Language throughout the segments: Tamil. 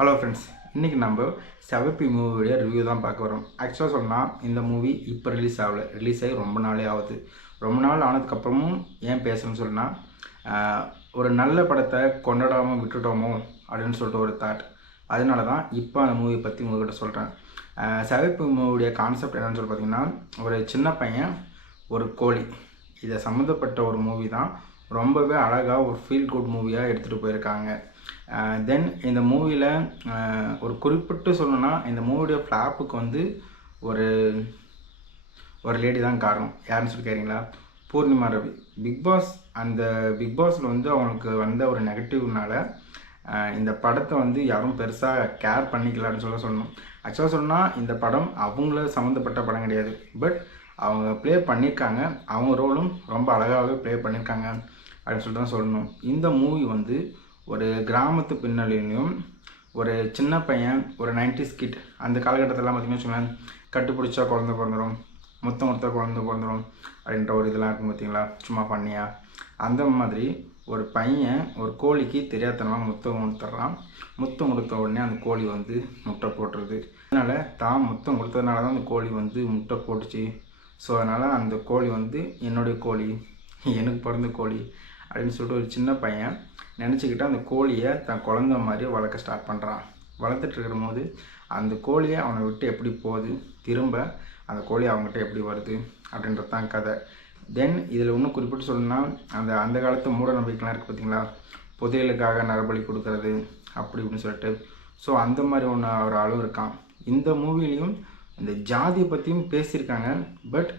ஹலோ ஃப்ரெண்ட்ஸ், இன்றைக்கி நம்ம செவப்பி மூவியோடைய ரிவ்யூ தான் பார்க்க வரோம். ஆக்சுவலாக சொன்னால் இந்த மூவி இப்போ ரிலீஸ் ஆகலை, ரிலீஸ் ஆகி ரொம்ப நாளே ஆகுது. ரொம்ப நாள் ஆனதுக்கப்புறமும் ஏன் பேசணும்னு சொன்னால் ஒரு நல்ல படத்தை கொண்டாடாமல் விட்டுட்டோமோ அப்படின்னு சொல்லிட்டு ஒரு தாட். அதனால தான் இப்போ அந்த மூவியை பற்றி உங்கள்கிட்ட சொல்கிறேன். செவப்பி மூவியுடைய கான்செப்ட் என்னென்னு சொல்லி பார்த்தீங்கன்னா, ஒரு சின்ன பையன் ஒரு கோழி, இதை சம்மந்தப்பட்ட ஒரு மூவி தான். ரொம்பவே அழகாக ஒரு ஃபீல் குட் மூவியாக எடுத்துகிட்டு போயிருக்காங்க. தென் இந்த மூவியில் ஒரு குறிப்பிட்டு சொல்லணும்னா, இந்த மூவியோடைய ஃப்ளாப்புக்கு வந்து ஒரு ஒரு லேடி தான் காரணம். யாருன்னு சொல்லி கேட்குறீங்களா? பூர்ணிமா ரவி. அந்த பிக் பாஸில் வந்து அவங்களுக்கு வந்த ஒரு நெகட்டிவ்னால இந்த படத்தை வந்து யாரும் பெருசாக கேர் பண்ணிக்கலான்னு சொல்லணும். ஆக்சுவலாக சொன்னால் இந்த படம் அவங்கள சம்மந்தப்பட்ட படம் கிடையாது. பட் அவங்க ப்ளே பண்ணியிருக்காங்க, அவங்க ரோலும் ரொம்ப அழகாகவே ப்ளே பண்ணியிருக்காங்க அப்படின்னு சொல்லிட்டு தான் சொல்லணும். இந்த மூவி வந்து ஒரு கிராமத்து பின்னணியிலையும் ஒரு சின்ன பையன், ஒரு 90s கிட், அந்த காலகட்டத்திலலாம் பார்த்திங்கன்னு வச்சுக்கோங்களேன், கட்டுப்பிடிச்சா குழந்த பிறந்துடும், முத்தம் கொடுத்தா குழந்த பிறந்துடும் அப்படின்ற ஒரு இதெல்லாம் இருக்கும் பார்த்தீங்களா, சும்மா பண்ணியா. அந்த மாதிரி ஒரு பையன் ஒரு கோழிக்கு தெரியாதனமாக முத்தம் கொடுத்துட்றான். முத்தம் கொடுத்த உடனே அந்த கோழி வந்து முட்டை போட்டுருது. அதனால் தான் முத்தம் கொடுத்ததுனால தான் அந்த கோழி வந்து முட்டை போட்டுச்சு. ஸோ அதனால் அந்த கோழி வந்து என்னுடைய கோழி, எனக்கு பிறந்த கோழி அப்படின்னு சொல்லிட்டு ஒரு சின்ன பையன் நினச்சிக்கிட்டு அந்த கோழியை தன் குழந்த மாதிரி வளர்க்க ஸ்டார்ட் பண்ணுறான். வளர்த்துட்டு இருக்கும்போது அந்த கோழியை அவனை விட்டு எப்படி போகுது, திரும்ப அந்த கோழி அவங்ககிட்ட எப்படி வருது அப்படின்றது தான் கதை. தென் இதில் இன்னும் குறிப்பிட்டு சொல்லணும்னா, அந்த காலத்து மூட நம்பிக்கைலாம் இருக்குது பார்த்தீங்களா, புதையலுக்காக நரபலி கொடுக்கறது அப்படி இப்படின்னு சொல்லிட்டு. ஸோ அந்த மாதிரி ஒன்று ஒரு ஆளும் இருக்கான். இந்த மூவிலையும் இந்த ஜாதியை பற்றியும் பேசியிருக்காங்க. பட்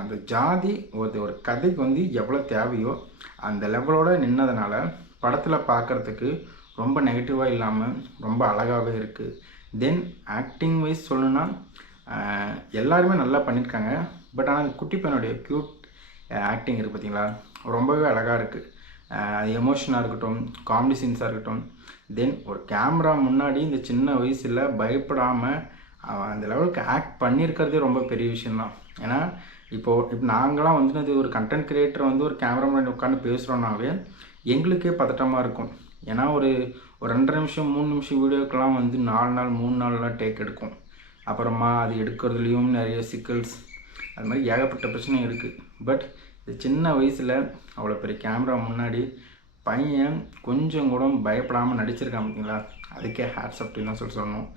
அந்த ஜாதி ஒரு கதைக்கு வந்து எவ்வளோ தேவையோ அந்த லெவலோடு நின்னதுனால படத்தில் பார்க்குறதுக்கு ரொம்ப நெகட்டிவாக இல்லாமல் ரொம்ப அழகாகவே இருக்குது. தென் ஆக்டிங் வைஸ் சொல்லணுன்னா எல்லாருமே நல்லா பண்ணியிருக்காங்க. பட் ஆனால் அந்த குட்டி பையனுடைய க்யூட் ஆக்டிங் இருக்குது பார்த்தீங்களா, ரொம்பவே அழகாக இருக்குது. அது எமோஷனாக இருக்கட்டும், காமெடி சீன்ஸாக இருக்கட்டும். தென் ஒரு கேமரா முன்னாடி இந்த சின்ன வயசில் பயப்படாமல் அந்த லெவலுக்கு ஆக்ட் பண்ணியிருக்கிறதே ரொம்ப பெரிய விஷயந்தான். ஏன்னா இப்போ நாங்களாம் வந்து ஒரு கண்டென்ட் கிரியேட்டர் வந்து ஒரு கேமரா முன்னாடி உட்காந்து பேசுகிறோன்னாவே எங்களுக்கே பதட்டமாக இருக்கும். ஏன்னா ஒரு 2 நிமிஷம் 3 நிமிஷம் வீடியோக்கெல்லாம் வந்து 4 நாள் 3 நாள்லாம் டேக் எடுக்கும். அப்புறமா அது எடுக்கிறதுலையும் நிறைய சிக்கல்ஸ், அது மாதிரி ஏகப்பட்ட பிரச்சனை இருக்குது. பட் இந்த சின்ன வயசில் அவ்வளோ பெரிய கேமரா முன்னாடி பையன் கொஞ்சம் கூட பயப்படாமல் நடிச்சிருக்கான் பார்த்தீங்களா, அதுக்கே ஹேட்ஸ் ஆஃப் தான் சொல்லணும்.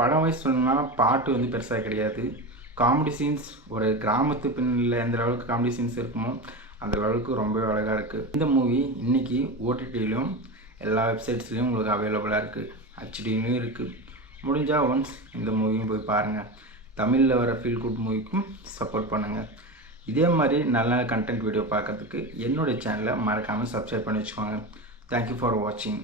படம் வைஸ் சொல்லணும்னா பாட்டு வந்து பெருசாக கிடையாது. காமெடி சீன்ஸ் ஒரு கிராமத்து பின்னில் எந்த அளவுக்கு காமெடி சீன்ஸ் இருக்குமோ அந்த அளவுக்கு ரொம்பவே அழகாக இருக்குது. இந்த மூவி இன்றைக்கி ஓடிடிலையும் எல்லா வெப்சைட்ஸ்லேயும் உங்களுக்கு அவைலபிளாக இருக்குது, ஹெச்டிலையும் இருக்குது. முடிஞ்சால் ஒன்ஸ் இந்த மூவியும் போய் பாருங்கள். தமிழில் வர ஃபீல் குட் மூவிக்கும் சப்போர்ட் பண்ணுங்கள். இதே மாதிரி நல்ல கண்டென்ட் வீடியோ பார்க்குறதுக்கு என்னுடைய சேனலை மறக்காமல் சப்ஸ்கிரைப் பண்ணி வச்சுக்கோங்க. தேங்க்யூ ஃபார் வாட்சிங்.